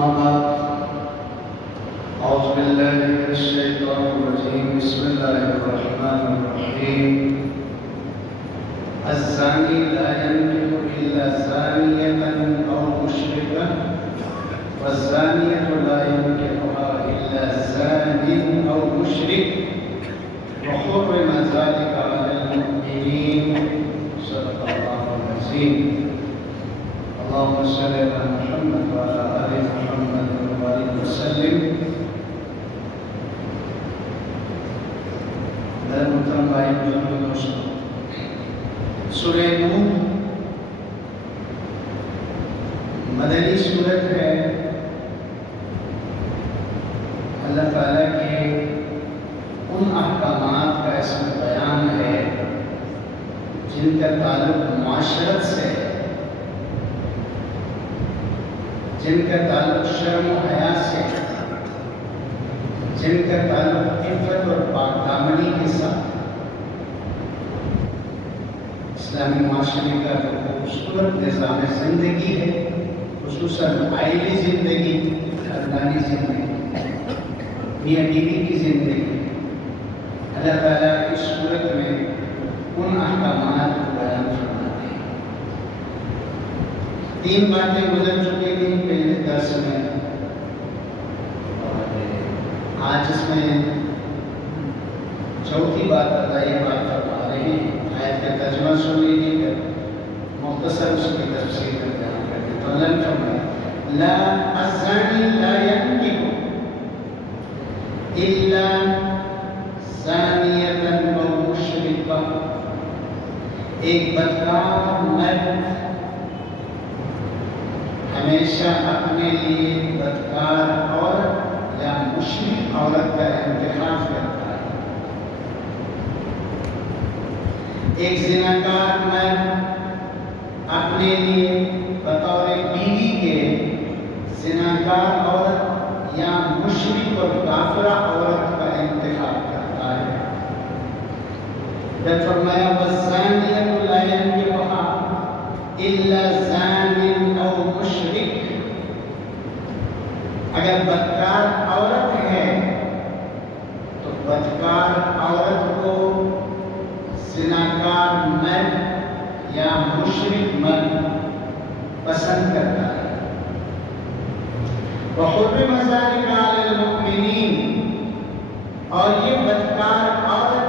أما بعد أعوذ بالله من الشيطان الرجيم بسم الله الرحمن الرحيم الزاني لا ينكح إلا زانية أو مشركة والزانية لا ينكحها إلا زان أو مشرك وحرم ذلك على المؤمنين صدق الله العظيم اللهم صل على محمد وعلى آل محمد وبارك وسلم محترم بھائی بزرگوں دوستوں سورہ نوح مدنی سورت ہے اللہ تعالیٰ کے ان احکامات کا اس میں بیان ہے جن کا تعلق معاشرت سے ہے جن کا تعلق شرم و حیا سے جن کا تعلق عفت اور پاک دامنی کے ساتھ اسلامی معاشرے کا جو خوبصورت نظام زندگی ہے خصوصاً عائلی زندگی خاندانی زندگی میاں بیوی کی زندگی اللہ تعالیٰ کی صورت میں ان احکامات کو بیان فرماتے ہیں تین باتیں گزر چکی تھیں پہلے درس میں اور آج اس میں چوتھی بات یہ بات فرما رہے ہیں آیت کا ترجمہ سن لیجیے پھر مختصر اس کی تفسیر کا بیان کرتے تو اللہ نے فرمایا لا الزانی لا ينكح الا زانیۃ او مشرکہ ایک بدکار مرد ہمیشہ اپنے لیے بدکار عورت یا مشرک عورت کا انتخاب کرتا ہے ایک زناکار مرد اپنے لیے بطور بیوی کے زناکار عورت یا مشرک اور کافرہ عورت کا انتخاب کرتا ہے جب فرمایا والزانیۃ لا ينکحها الا زان او مشرک اگر بدکار عورت ہے تو بدکار عورت کو زناکار مرد یا مشرک مرد پسند کرتا ہے وحرم ذلک علی المؤمنین اور یہ بدکار عورت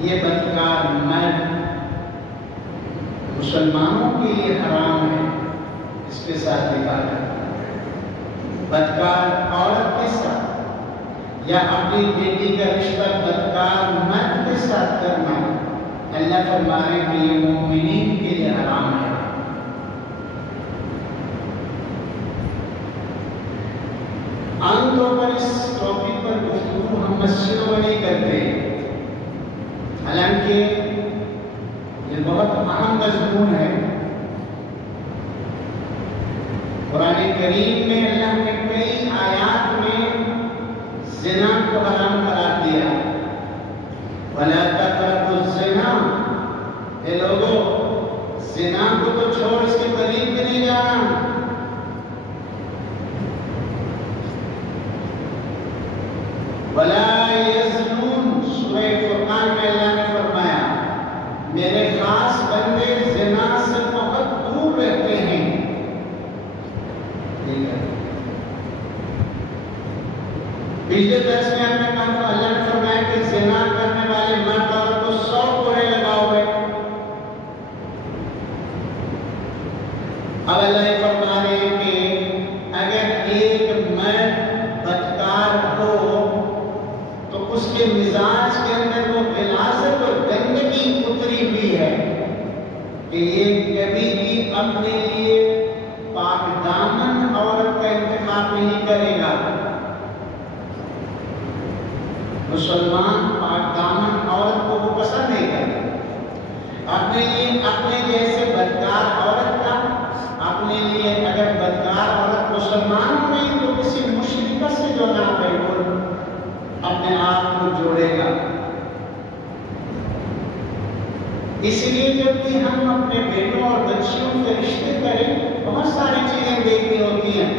یہ بدکار مرد مسلمانوں کے لیے حرام ہے اس کے ساتھ نکاح کرنا بدکار عورت کے ساتھ یا اپنی بیٹی کا رشتہ بدکار مرد کے ساتھ کرنا اللہ فرمانے کہ یہ مومنین کے لیے حرام ہے عام طور پر اس ٹاپک پر گفتگو ہم مسجدوں میں نہیں کرتے حالانکہ یہ بہت اہم مضمون ہے قرآن کریم میں اللہ نے کئی آیات میں زنا کو حرام قرار دیا وَلَا تَقْرَبُوا الزِّنَا اے لوگوں زنا کو تو چھوڑ اس کے قریب بھی نہیں جانا وَلَا يَزْنُونَ سورہ فرقان میں اللہ نے فرمایا میرے خاص بندے زنا سے بہت دور رہتے ہیں پچھلے درس میں ہم نے کہا تو اللہ نے فرمایا کہ زنا کرنے والے مرد عورت کو 100 کوڑے لگاؤ گے اب اللہ یہ فرما رہے ہیں کہ اگر ایک مرد بدکار ہو تو اس کے مزاج کے اندر وہ غلاظت اور گندگی اتری ہوئی ہے کہ یہ کبھی بھی اپنے لیے پاک دامن عورت کا انتخاب نہیں کرے گا مسلمان پاک دامن عورت کو وہ پسند نہیں کرے اپنے لیے اپنے جیسے بدکار عورت کا اپنے لیے اگر بدکار عورت مسلمان نہیں تو کسی مشرکہ سے جو نہ وہ اپنے آپ کو جوڑے گا اس لیے جب بھی ہم اپنے بیٹوں اور بچیوں کے رشتے کریں بہت ساری چیزیں دیکھنی ہوتی ہیں،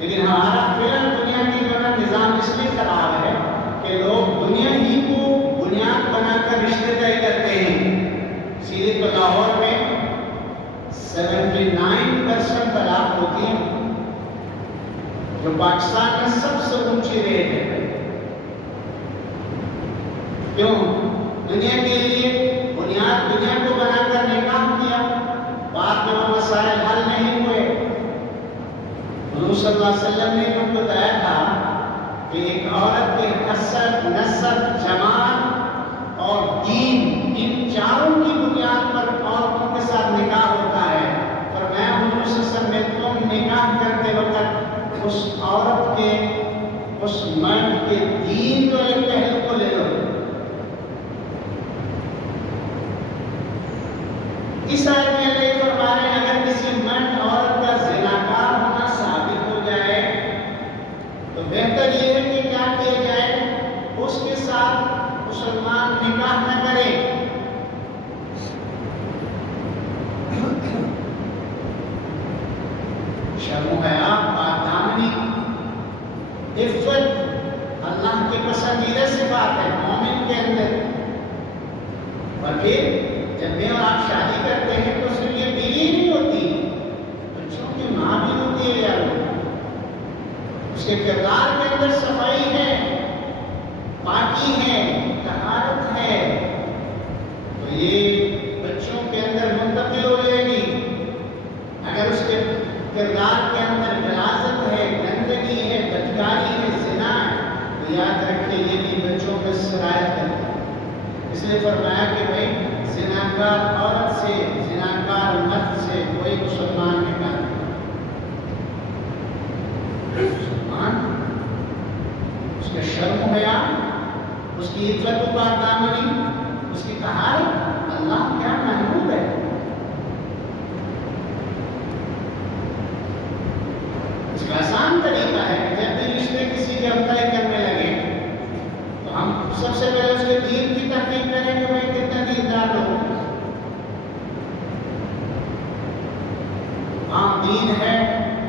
لیکن ہمارا فیلن دنیا کی جو نظام اس لیے خراب ہے کہ لوگ دنیا ہی کو بنیاد بنا کر رشتے طے کرتے ہیں۔ سیدھے تو لاہور میں 79% طلاق ہوتی ہیں، جو پاکستان میں سب سے اونچی ریٹ ہے۔ کیوں؟ دنیا کے لیے بنیاد دنیا کو بنا کر نکاح کیا، بعد میں وہ مسائل حل نہیں ہوئے۔ حضور صلی اللہ علیہ وسلم نے جو بتایا تھا کہ ایک عورت کے حسب، نسب، جماعت اور دین، ان چاروں کی بنیاد پر عورتوں کے ساتھ نکاح ہوتا ہے۔ فرمایا حضور صلی اللہ علیہ وسلم نے تم نکاح کرتے وقت اس عورت کے، اس مرد کے دین والے پہلو کو لے لو۔ اس آیت میں اللہ فرما رہے ہیں اگر کسی مرد عورت کا زناکار ہونا ثابت ہو جائے تو بہتر یہ ہے کہ کیا کیا جائے، اس کے ساتھ مسلمان نکاح نہ کرے۔ شرم و حیا، پاک دامنی، عفت اللہ کی پسندیدہ صفات ہے مومن کے اندر۔ اور پھر جب میں اور آپ شادی کرتے ہیں تو صرف یہ بیوی نہیں ہوتی، بچوں کی ماں بھی ہوتی ہے یار، اس کے کردار کے اندر صفائی ہے، پاکی ہے، طہارت ہے، تو یہ بچوں کے اندر منتقل ہو جائے گی۔ اگر اس کے کردار کے اندر غلاظت ہے، گندگی ہے، بدکاری ہے، زنا ہے، تو یاد رکھیں یہ بھی بچوں پہ سرایت کرتا ہے۔ اس لیے فرمایا کہ بھائی زناکار عورت سے، زناکار مرد سے کوئی مسلمان نکاح نہیں۔ مسلمان اس کا شرم و حیا، اس کی عزت و پاک دامنی، اس کی طہارت اللہ کیا محبوب ہے۔ اس کا آسان طریقہ ہے کہ جب بھی رشتے کسی کے ہم طے کرنے لگے تو ہم سب سے پہلے اس کے دین کی تحقیق کریں کہ بھائی کتنا دیندار لوگ ہیں۔ ہاں دین ہے،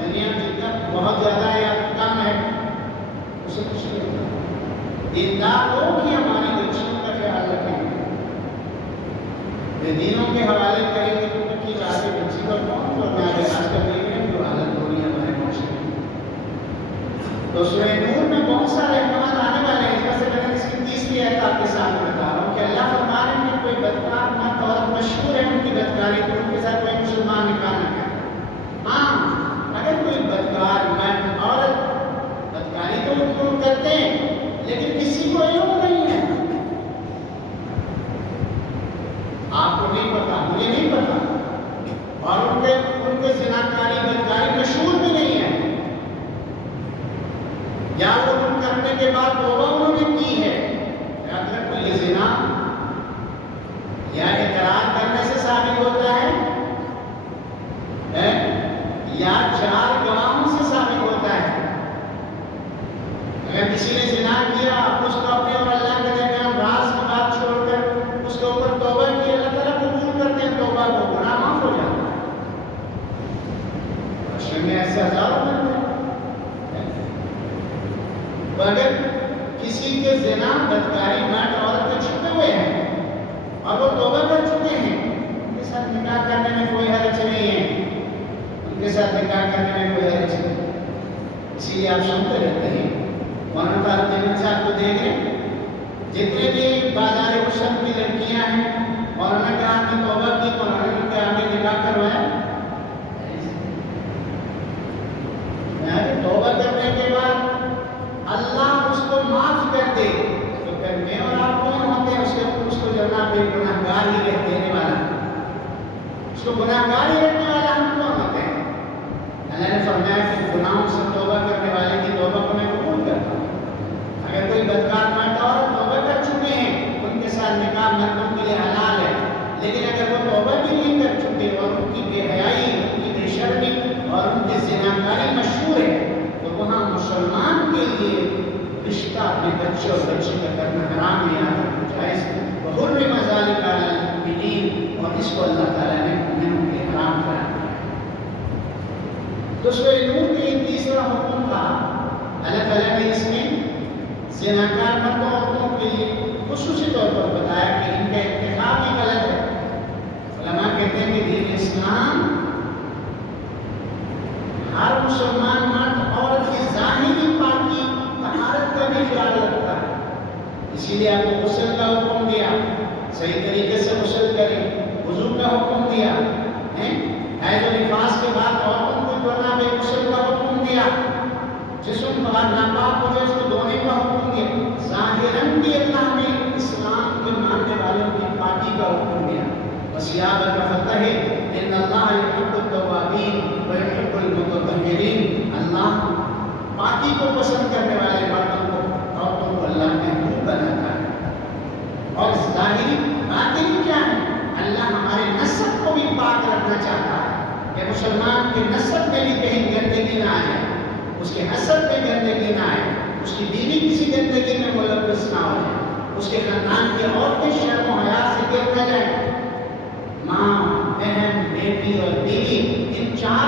دنیا جتنا بہت زیادہ ہے یا کم ہے اسے کچھ نہیں ہوتا۔ دیندار لوگ ہی ہماری بچیوں کا خیال رکھیں گے، دینوں کے حوالے کریں گے تو کی بات ہے بچی کا کون اور میں آج کل دیکھ رہے ہیں جو حالت ہو رہی ہے ہمارے معاشرے میں۔ تو سورہ نور میں بہت سارے احکامات آنے والے ہیں، اس میں سے میں نے اس کی 30ویں آیت آپ کے سامنے بتا رہا ہوں کہ اللہ فرما رہے ہیں کہ کوئی بدکار مرد عورت مشہور ہے ان کی بدکاری، تو ان کے ساتھ کوئی مسلمان نکاح نہ کرے۔ ہاں اگر کوئی بدکار مرد عورت بدکاری تو وہ کرتے ہیں لیکن کسی کو علم نہیں ہے، آپ کو نہیں پتا، مجھے نہیں پتا، اور ان کے زناکاری بدکاری مشہور بھی نہیں ہے، یا وہ ان کرنے کے بعد توبہ انہوں نے کی ہے، اگر کوئی زنا یا اقرار کرنے سے ثابت ہوتا ہے یا 4 گواہوں سے ثابت ہوتا ہے۔ اگر کسی نے زنا کیا، اس کو اپنے اور اللہ کے درمیان راز کی بات چھوڑ کر اس کے اوپر توبہ کی، اللہ تعالیٰ قبول کرتے ہیں توبہ کو، گناہ معاف ہو جاتا ہے۔ معاشرے میں ایسے ہزاروں بندے ہیں۔ اگر کسی کے زنا بدکاری مرد عورت کے چھپے ہوئے ہیں اور وہ توبہ کر چکے ہیں، ان کے ساتھ نکاح کرنے میں کوئی حرج نہیں ہے، ان کے ساتھ نکاح کرنے میں کوئی حرج نہیں۔ اسی لیے آپ سنتے رہتے ہیں مولانا طارق جمیل صاحب کو دیکھیں، جتنے بھی بازار وسط کی لڑکیاں ہیں مولانا کے ہاتھ میں توبہ کی، مولانا کے آگے نکاح کروایا، توبہ کرنے کے بعد اللہ اس کو معاف کر دے تو پھر میں اور آپ کون ہوتے ہیں اس کو جناب ایک گناہگار ہی دینے والا، اس کو گناہگار ہی رکھنے والا ہم کون ہوتے ہیں؟ اللہ نے فرمایا کہ گناہوں سے توبہ کرنے والے کی توبہ کو میں قبول کرتا ہوں۔ اگر کوئی بدکار مرد عورت توبہ کر چکے ہیں ان کے ساتھ نکاح مردوں کے لیے حلال ہے، لیکن اگر وہ توبہ بھی نہیں کر چکے اور ان کی بے حیائی، ان کی بے شرمی اور ان کی زناکاری مشہور ہے تو وہاں مسلمان کے لیے رشتہ اپنے بچے اور بچی کا کرنا حرام نہیں آتا، جائز ہے۔ وَحُرِّمَ ذَلِكَ عَلَى الْمُؤْمِنِينَ المؤمنین، اور اس کو اللہ تعالیٰ نے مومنوں کے حرام قرار دیا ہے۔ تو سورہ نور کا یہ تیسرا حکم تھا، اللہ تعالیٰ نے اس میں زناکار مردوں عورتوں کے لیے خصوصی طور پر بتایا کہ ان کا انتخاب ہی غلط ہے۔ علماء کہتے ہیں کہ دین اسلام ہر مسلمان مرد عورت کی ظاہری پاکی طہارت کا بھی خیال رکھتا ہے، اسی لیے آپ کو غسل کا حکم دیا، صحیح طریقے سے غسل کریں، وضو کا حکم دیا ہے، حیض و نفاس کے بعد عورتوں کو جناب غسل کا حکم دیا، جسم ناپاک ہو جائے اس کو دھونے کا حکم دیا۔ ظاہراً بھی اللہ نے اسلام کے ماننے والوں کی پاکی کا حکم دیا۔ وَثِيَابَكَ فَطَهِّرْ إِنَّ اللَّهَ يُحِبُّ التَّوَّابِينَ وَيُحِبُّ الْمُتَطَهِّرِينَ۔ اللہ پاکی کو پسند کرنے والے مردوں کو عورتوں کو اللہ محبوب بناتا ہے۔ اور ظاہری باطنی کیا ہے؟ اللہ ہمارے نسب کو بھی پاک رکھنا چاہتا ہے کہ مسلمان کے نسب میں بھی کہیں گندگی نہ آ جائے، اس کے حسب میں گندگی نہ آئے، اس کی بیوی کسی گندگی میں ملوث نہ ہو جائے، اس کے خاندان کی عورتیں شرم و حیا سے گر نہ جائیں۔ ماں، بہن، بیٹی اور بیوی، ان چار